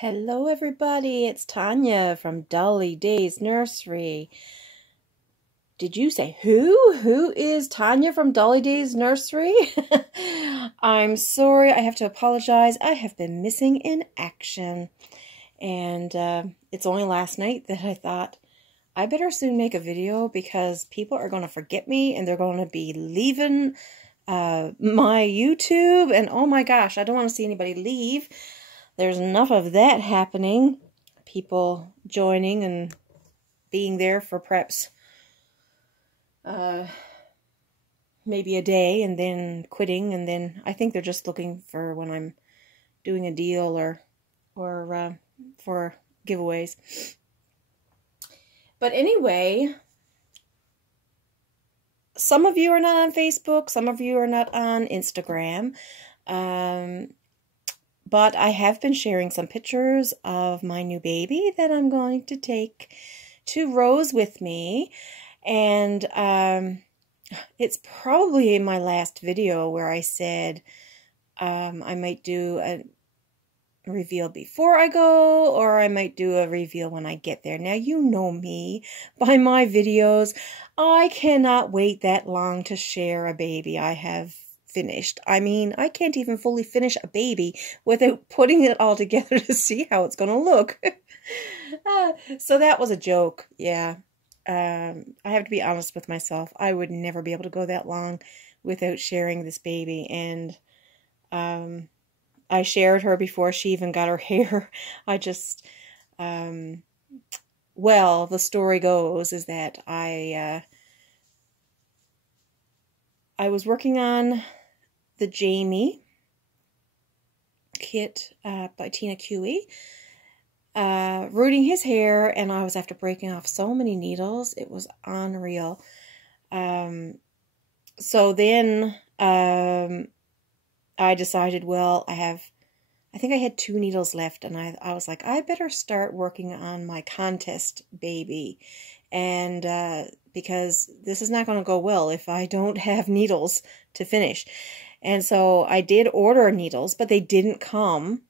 Hello everybody, it's Tanya from Dolly Day's Nursery. Did you say who? Who is Tanya from Dolly Day's Nursery? I'm sorry, I have to apologize. I have been missing in action. And it's only last night that I thought, I better soon make a video because people are going to forget me and they're going to be leaving my YouTube. And oh my gosh, I don't want to see anybody leave. There's enough of that happening. People joining and being there for perhaps maybe a day and then quitting, and then I think they're just looking for when I'm doing a deal or for giveaways. But anyway, some of you are not on Facebook, some of you are not on Instagram. But I have been sharing some pictures of my new baby that I'm going to take to Rose with me. And it's probably in my last video where I said I might do a reveal before I go, or I might do a reveal when I get there. Now, you know me by my videos. I cannot wait that long to share a baby I have finished. I mean, I can't even fully finish a baby without putting it all together to see how it's going to look. So that was a joke. Yeah. I have to be honest with myself. I would never be able to go that long without sharing this baby. And I shared her before she even got her hair. I just, well, the story goes is that I was working on the Jamie kit by Tina Cui, rooting his hair, and I was after breaking off so many needles. It was unreal. So then I decided, well, I think I had 2 needles left, and I was like, I better start working on my contest baby. And because this is not going to go well if I don't have needles to finish. And so I did order needles, but they didn't come.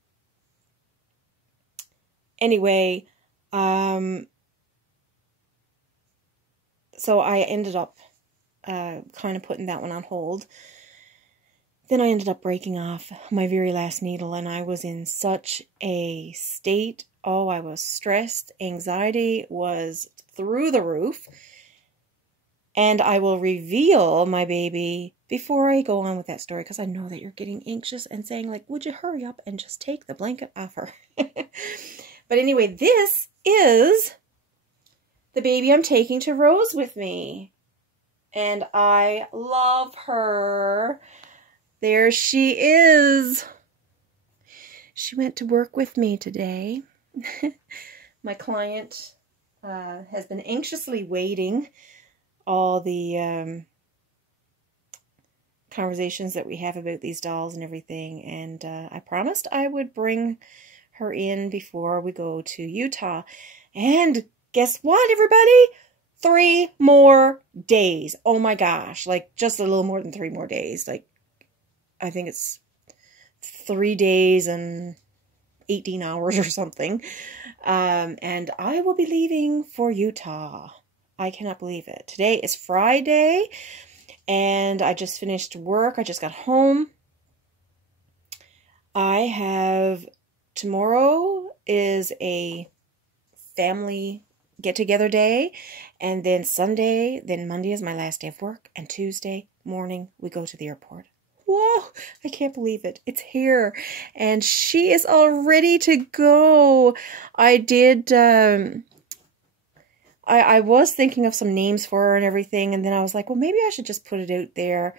Anyway, so I ended up kind of putting that one on hold. Then I ended up breaking off my very last needle, and I was in such a state. Oh, I was stressed. Anxiety was through the roof. And I will reveal my baby before I go on with that story, because I know that you're getting anxious and saying, like, would you hurry up and just take the blanket off her? But anyway, this is the baby I'm taking to Rose with me. And I love her. There she is. She went to work with me today. My client has been anxiously waiting all the conversations that we have about these dolls and everything, and I promised I would bring her in before we go to Utah. And guess what, everybody? 3 more days. Oh my gosh, like just a little more than 3 more days. Like, I think it's 3 days and 18 hours or something. And I will be leaving for Utah. I cannot believe it. Today is Friday, and I just finished work. I just got home. Tomorrow is a family get-together day, and then Sunday, then Monday is my last day of work, and Tuesday morning we go to the airport. Whoa, I can't believe it. It's here, and she is all ready to go. I did... I was thinking of some names for her and everything, and then I was like, well, maybe I should just put it out there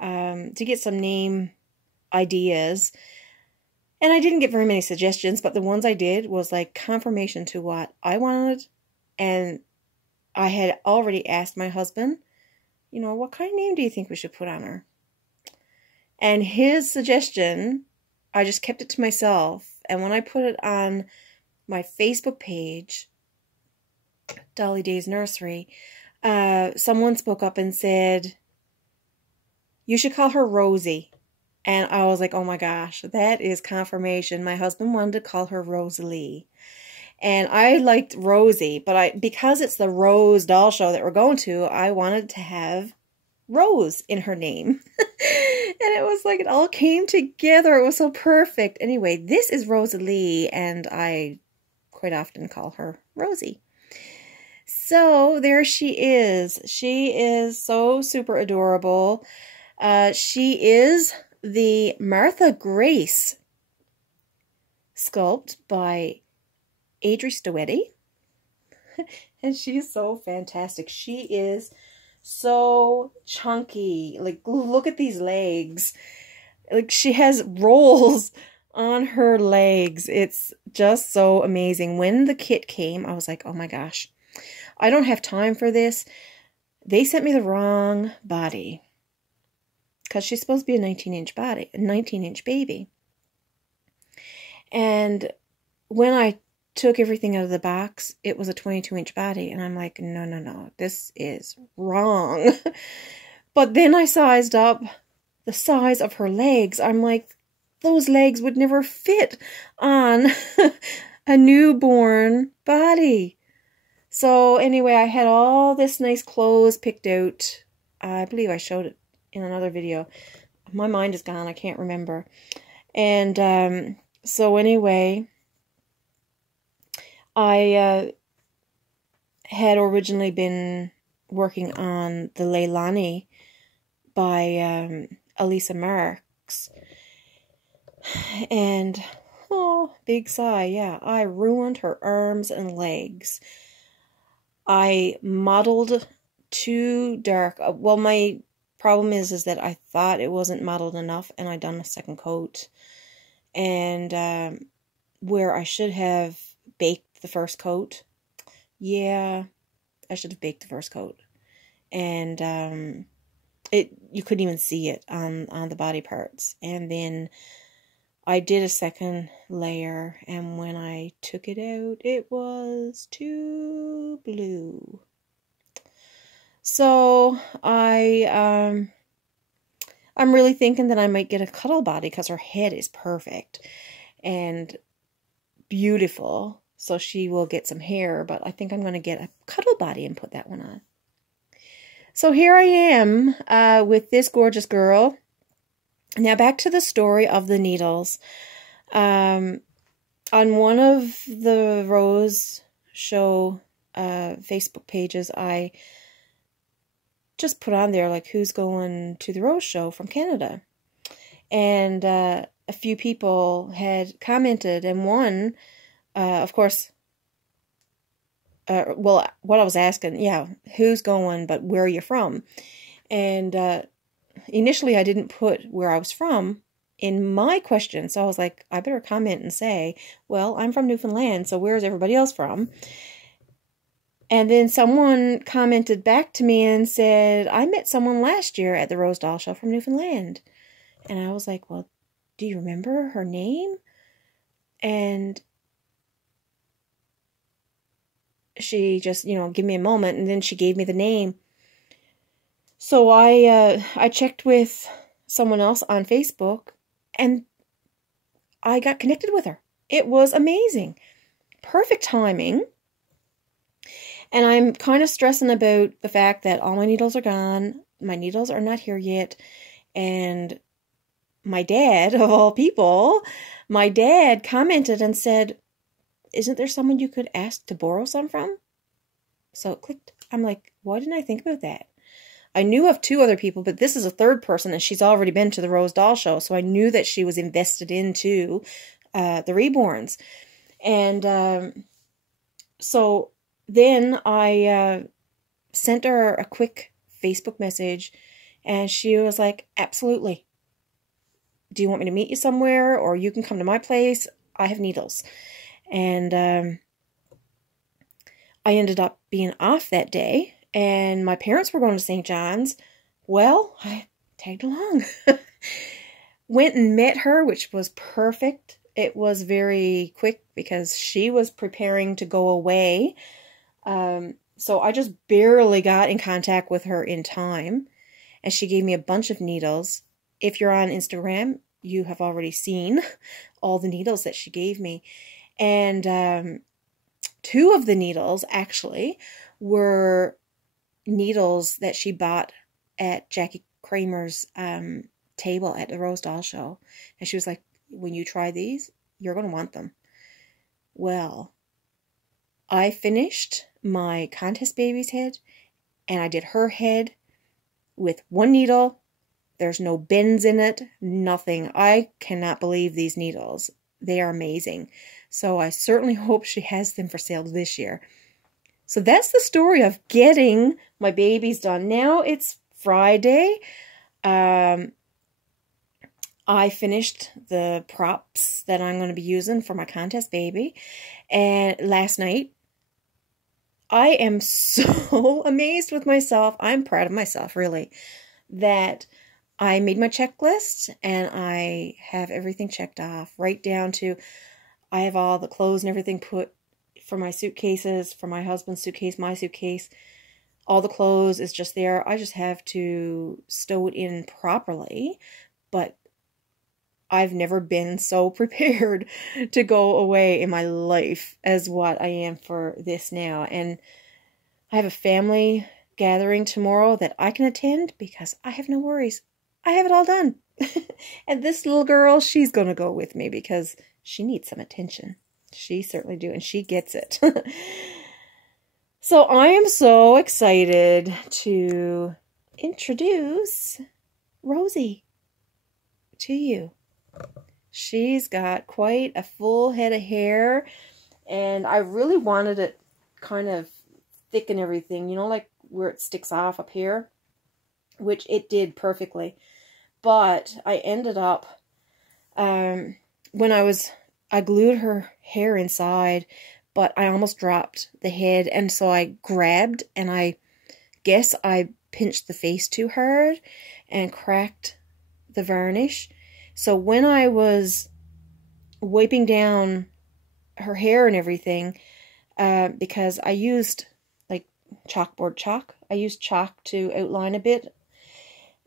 to get some name ideas. And I didn't get very many suggestions, but the ones I did was like confirmation to what I wanted. And I had already asked my husband, you know, what kind of name do you think we should put on her? And his suggestion, I just kept it to myself. And when I put it on my Facebook page, Dolly Day's Nursery, someone spoke up and said, you should call her Rosie. And I was like, oh my gosh, that is confirmation. My husband wanted to call her Rosalie. And I liked Rosie, but because it's the Rose doll show that we're going to, I wanted to have Rose in her name. And it was like it all came together. It was so perfect. Anyway, this is Rosalie, and I quite often call her Rosie. So there she is. She is so super adorable. She is the Martha Grace sculpt by Adri Stoetti. And she's so fantastic. She is so chunky. Like, look at these legs. Like, she has rolls on her legs. It's just so amazing. When the kit came, I was like, oh my gosh, I don't have time for this. They sent me the wrong body, because she's supposed to be a 19-inch body, a 19-inch baby. And when I took everything out of the box, it was a 22-inch body. And I'm like, no, no, no, this is wrong. But then I sized up the size of her legs. I'm like, those legs would never fit on a newborn body. So anyway, I had all this nice clothes picked out. I believe I showed it in another video. My mind is gone. I can't remember. And so anyway, I had originally been working on the Leilani by Elisa Marks. And, oh, big sigh, yeah, I ruined her arms and legs. I modeled too dark. Well, my problem is that I thought it wasn't modeled enough, and I done a second coat. And where I should have baked the first coat, yeah, I should have baked the first coat. And you couldn't even see it on the body parts. And then I did a second layer, and when I took it out, it was too blue. So I'm really thinking that I might get a cuddle body, because her head is perfect and beautiful. So she will get some hair, but I think I'm going to get a cuddle body and put that one on. So here I am with this gorgeous girl. Now back to the story of the needles. On one of the Rose Show Facebook pages, I just put on there, like, who's going to the Rose Show from Canada. And a few people had commented, and one, of course, well, what I was asking, yeah, who's going, but where are you from? And initially I didn't put where I was from in my question, so I was like, I better comment and say, well, I'm from Newfoundland, so where's everybody else from? And then someone commented back to me and said, I met someone last year at the Rose Doll Show from Newfoundland. And I was like, well, do you remember her name? And she just, give me a moment, and then she gave me the name. So I checked with someone else on Facebook, and I got connected with her. It was amazing. Perfect timing. And I'm kind of stressing about the fact that all my needles are gone. My needles are not here yet. And my dad, of all people, my dad commented and said, isn't there someone you could ask to borrow some from? So it clicked. I'm like, why didn't I think about that? I knew of two other people, but this is a third person, and she's already been to the Rose Doll Show. So I knew that she was invested into the reborns. And so then I sent her a quick Facebook message, and she was like, absolutely. Do you want me to meet you somewhere, or you can come to my place? I have needles. And I ended up being off that day, and my parents were going to St. John's. Well, I tagged along. Went and met her, which was perfect. It was very quick because she was preparing to go away. So I just barely got in contact with her in time, and she gave me a bunch of needles. if you're on Instagram, you have already seen all the needles that she gave me. And 2 of the needles actually were needles that she bought at Jackie Kramer's table at the Rose Doll Show. And she was like, when you try these, you're going to want them. Well, I finished my contest baby's head, and I did her head with 1 needle. There's no bends in it, nothing. I cannot believe these needles. They are amazing. So I certainly hope she has them for sale this year. So that's the story of getting my babies done. Now it's Friday. I finished the props that I'm going to be using for my contest baby. And last night, I am so amazed with myself. I'm proud of myself, really, that I made my checklist and I have everything checked off, right down to I have all the clothes and everything put for my suitcases, for my husband's suitcase, my suitcase. All the clothes is just there. I just have to stow it in properly, but I've never been so prepared to go away in my life as what I am for this now. And I have a family gathering tomorrow that I can attend because I have no worries. I have it all done. And this little girl, she's going to go with me because she needs some attention. She certainly do, and she gets it. So I am so excited to introduce Rosie to you. She's got quite a full head of hair, and I really wanted it kind of thick and everything, you know, like where it sticks off up here, which it did perfectly. But I ended up, when I glued her hair inside, but I almost dropped the head, and so I grabbed, and I guess I pinched the face too hard and cracked the varnish. So when I was wiping down her hair and everything, because I used like chalkboard chalk, I used chalk to outline a bit,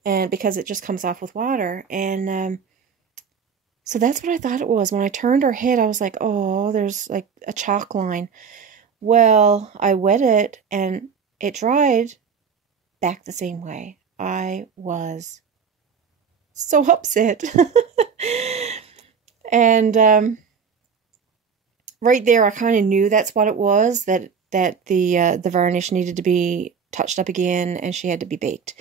and because it just comes off with water, and so that's what I thought it was. When I turned her head, I was like, oh, there's like a chalk line. Well, I wet it and it dried back the same way. I was so upset. And right there, I kind of knew that's what it was, that the varnish needed to be touched up again and she had to be baked.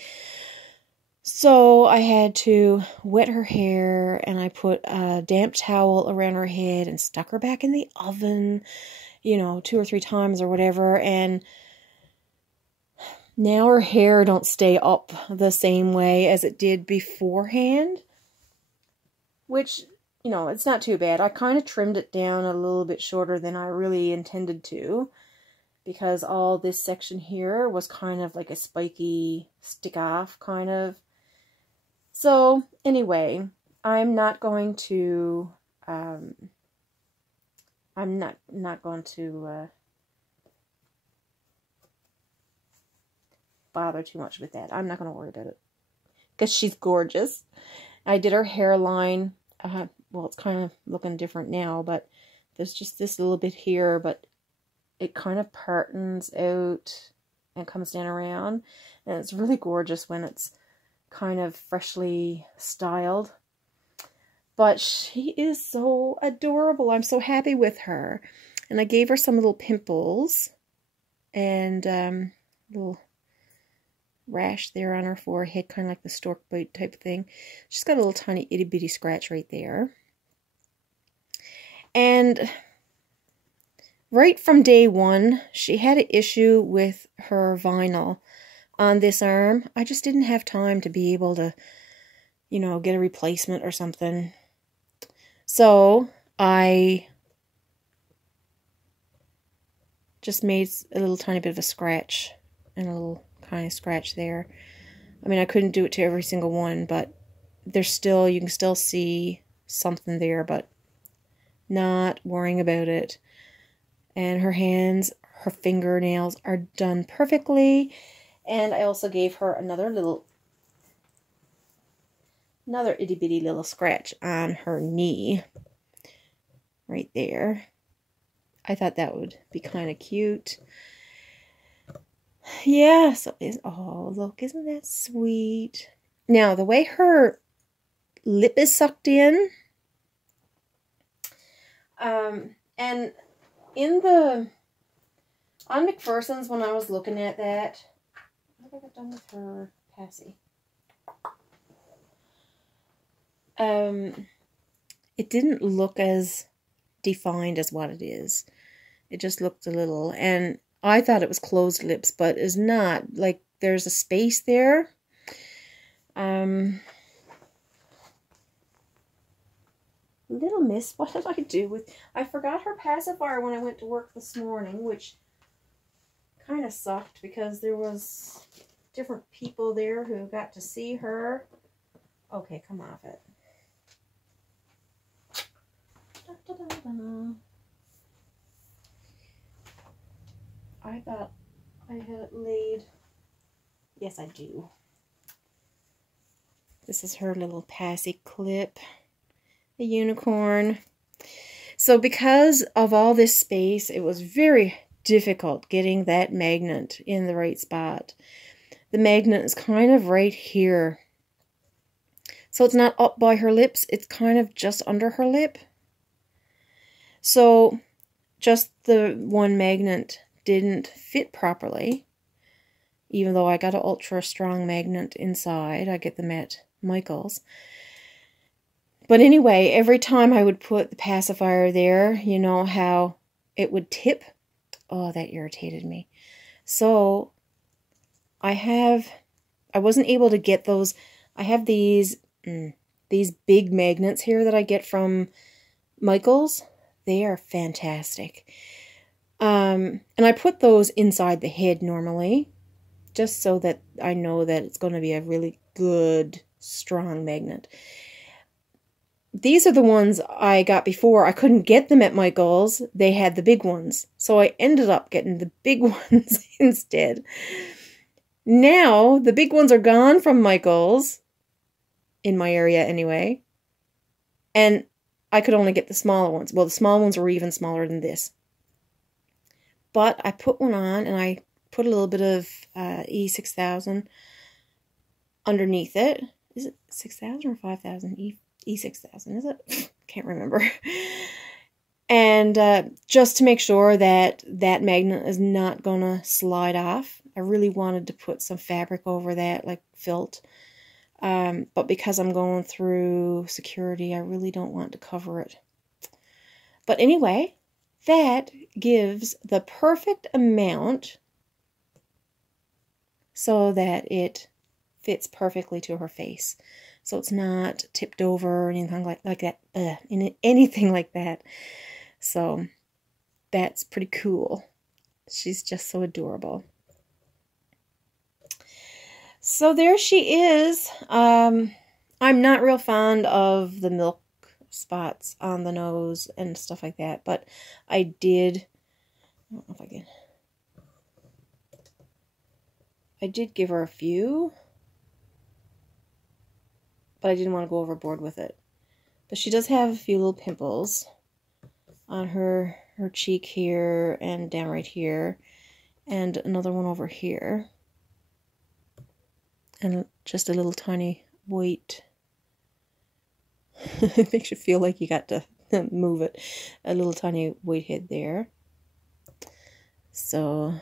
So I had to wet her hair, and I put a damp towel around her head and stuck her back in the oven, you know, 2 or 3 times or whatever. And now her hair don't stay up the same way as it did beforehand, which, you know, it's not too bad. I kind of trimmed it down a little bit shorter than I really intended to, because all this section here was kind of like a spiky stick off kind of. So anyway, I'm not going to bother too much with that. I'm not going to worry about it because she's gorgeous. I did her hairline. Well, it's kind of looking different now, but there's just this little bit here, but it kind of partens out and comes down around, and it's really gorgeous when it's kind of freshly styled. But she is so adorable. I'm so happy with her. And I gave her some little pimples and little rash there on her forehead, kind of like the stork bite type thing. She's got a little tiny itty bitty scratch right there. And right from day one, she had an issue with her vinyl on this arm. I just didn't have time to be able to, you know, get a replacement or something. So I just made a little tiny bit of a scratch and a little kind of scratch there. I mean, I couldn't do it to every single one, but there's still, you can still see something there, but not worrying about it. And her hands, her fingernails are done perfectly. And I also gave her another little Another itty bitty little scratch on her knee. Right there. I thought that would be kind of cute. Yeah, so oh, look, isn't that sweet? Now, the way her lip is sucked in, and in the, on McPherson's, when I was looking at that, what have I got done with her passy? It didn't look as defined as what it is. It just looked a little, and I thought it was closed lips, but it's not. Like, there's a space there. Little Miss, what did I do with... I forgot her pacifier when I went to work this morning, which kind of sucked because there was different people there who got to see her. Okay, come off it. Da, da, da, da. I thought I had it laid. Yes, I do. This is her little passy clip. The unicorn. So because of all this space, it was very difficult getting that magnet in the right spot. The magnet is kind of right here. So it's not up by her lips, it's kind of just under her lip. So just the one magnet didn't fit properly. Even though I got an ultra strong magnet inside. I get them at Michael's. But anyway, every time I would put the pacifier there, you know how it would tip? Oh, that irritated me. So I wasn't able to get those. I have these big magnets here that I get from Michael's. They are fantastic. And I put those inside the head normally, just so that I know that it's going to be a really good, strong magnet. These are the ones I got before. I couldn't get them at Michael's. They had the big ones. So I ended up getting the big ones instead. Now, the big ones are gone from Michael's, in my area anyway. And I could only get the smaller ones. Well, the small ones were even smaller than this. But I put one on, and I put a little bit of E6000 underneath it. Is it 6,000 or 5,000? E6000, is it? Can't remember. And just to make sure that that magnet is not gonna slide off, I really wanted to put some fabric over that, like felt. But because I'm going through security, I really don't want to cover it. But anyway, that gives the perfect amount so that it fits perfectly to her face. So it's not tipped over or anything like that. Anything like that. So that's pretty cool. She's just so adorable. So there she is. I'm not real fond of the milk spots on the nose and stuff like that, but I did, I don't know if I can. I did give her a few, but I didn't want to go overboard with it. But she does have a few little pimples on her cheek here and down right here, and another one over here, and just a little tiny white. It makes you feel like you got to move it. A little tiny white head there. So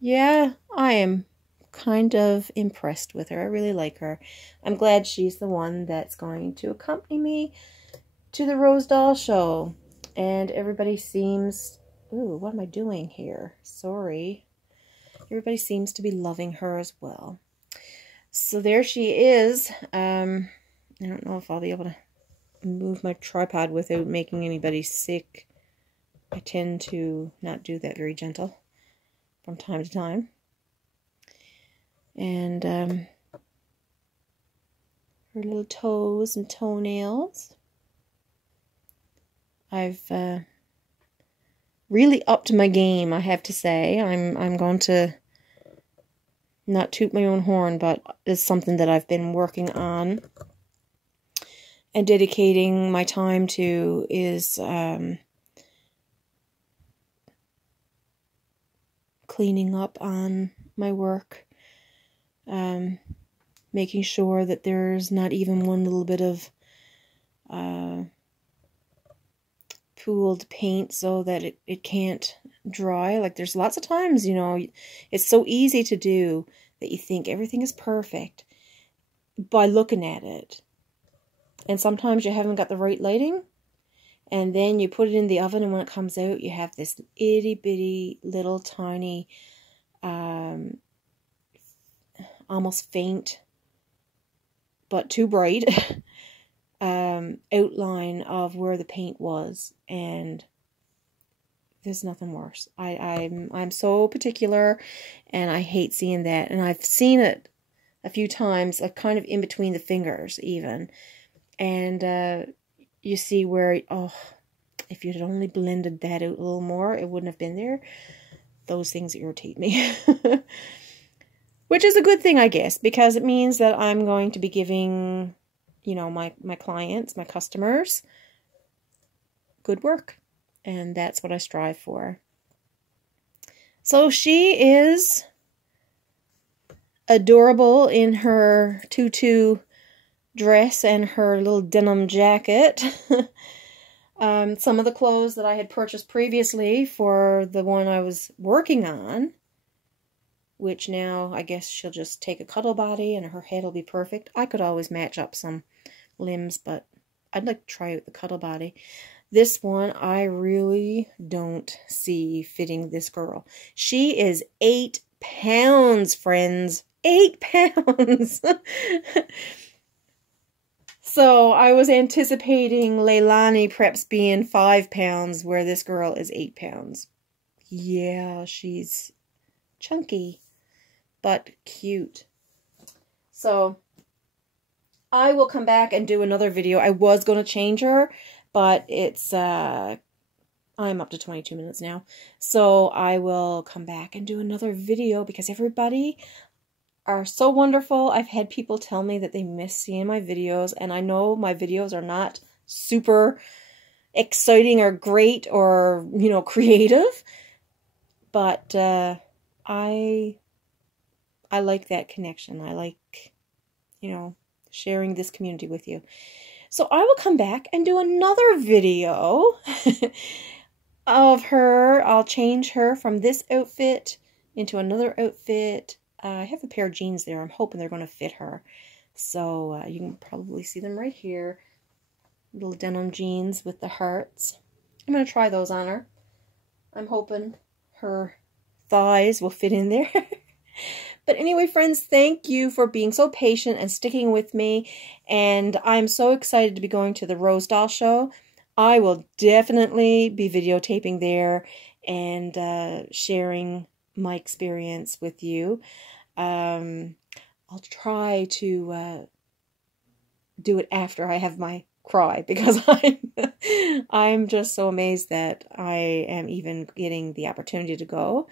yeah, I am kind of impressed with her. I really like her. I'm glad she's the one that's going to accompany me to the Rose Doll show. And everybody seems... Ooh, what am I doing here? Sorry. Everybody seems to be loving her as well. So there she is. I don't know if I'll be able to move my tripod without making anybody sick. I tend to not do that very gentle from time to time. And her little toes and toenails. I've really upped my game, I have to say. I'm going to not toot my own horn, but it's something that I've been working on and dedicating my time to, is cleaning up on my work, making sure that there's not even one little bit of pooled paint so that it can't dry. Like, there's lots of times, you know, it's so easy to do that you think everything is perfect by looking at it. And sometimes you haven't got the right lighting, and then you put it in the oven, and when it comes out, you have this itty bitty little tiny, almost faint, but too bright, outline of where the paint was. And there's nothing worse. I'm so particular, and I hate seeing that. And I've seen it a few times, like kind of in between the fingers even. And you see where, oh, if you'd only blended that out a little more, it wouldn't have been there. Those things irritate me. Which is a good thing, I guess, because it means that I'm going to be giving, you know, my clients, my customers, good work. And that's what I strive for. So she is adorable in her tutu dress and her little denim jacket. Some of the clothes that I had purchased previously for the one I was working on, which now I guess she'll just take a cuddle body and her head will be perfect. I could always match up some limbs, but I'd like to try out the cuddle body. This one I really don't see fitting this girl. She is 8 pounds, friends. 8 pounds! So I was anticipating Leilani preps being 5 pounds, where this girl is 8 pounds. Yeah, she's chunky, but cute. So I will come back and do another video. I was going to change her, but it's, I'm up to 22 minutes now. So I will come back and do another video because everybody are so wonderful. I've had people tell me that they miss seeing my videos, and I know my videos are not super exciting or great or, you know, creative, but I like that connection. I like, you know, sharing this community with you. So I will come back and do another video of her. I'll change her from this outfit into another outfit. I have a pair of jeans there. I'm hoping they're going to fit her. So you can probably see them right here. Little denim jeans with the hearts. I'm going to try those on her. I'm hoping her thighs will fit in there. But anyway, friends, thank you for being so patient and sticking with me. And I'm so excited to be going to the Rose Doll Show. I will definitely be videotaping there and sharing my experience with you. I'll try to do it after I have my cry, because I'm just so amazed that I am even getting the opportunity to go.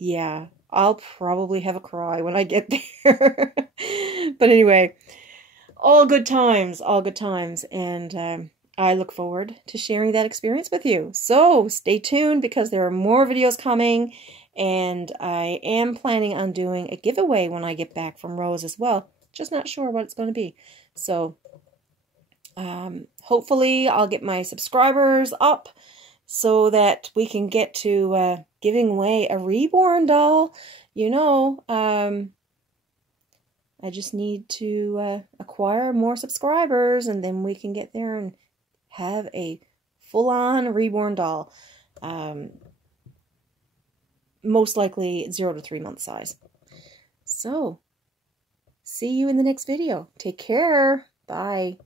Yeah, I'll probably have a cry when I get there. But anyway, all good times, and I look forward to sharing that experience with you. So stay tuned, because there are more videos coming, and I am planning on doing a giveaway when I get back from Rose as well. Just not sure what it's going to be. So hopefully I'll get my subscribers up so that we can get to giving away a reborn doll. You know, I just need to acquire more subscribers, and then we can get there and have a full-on reborn doll. Most likely 0 to 3 month size. So, see you in the next video. Take care. Bye.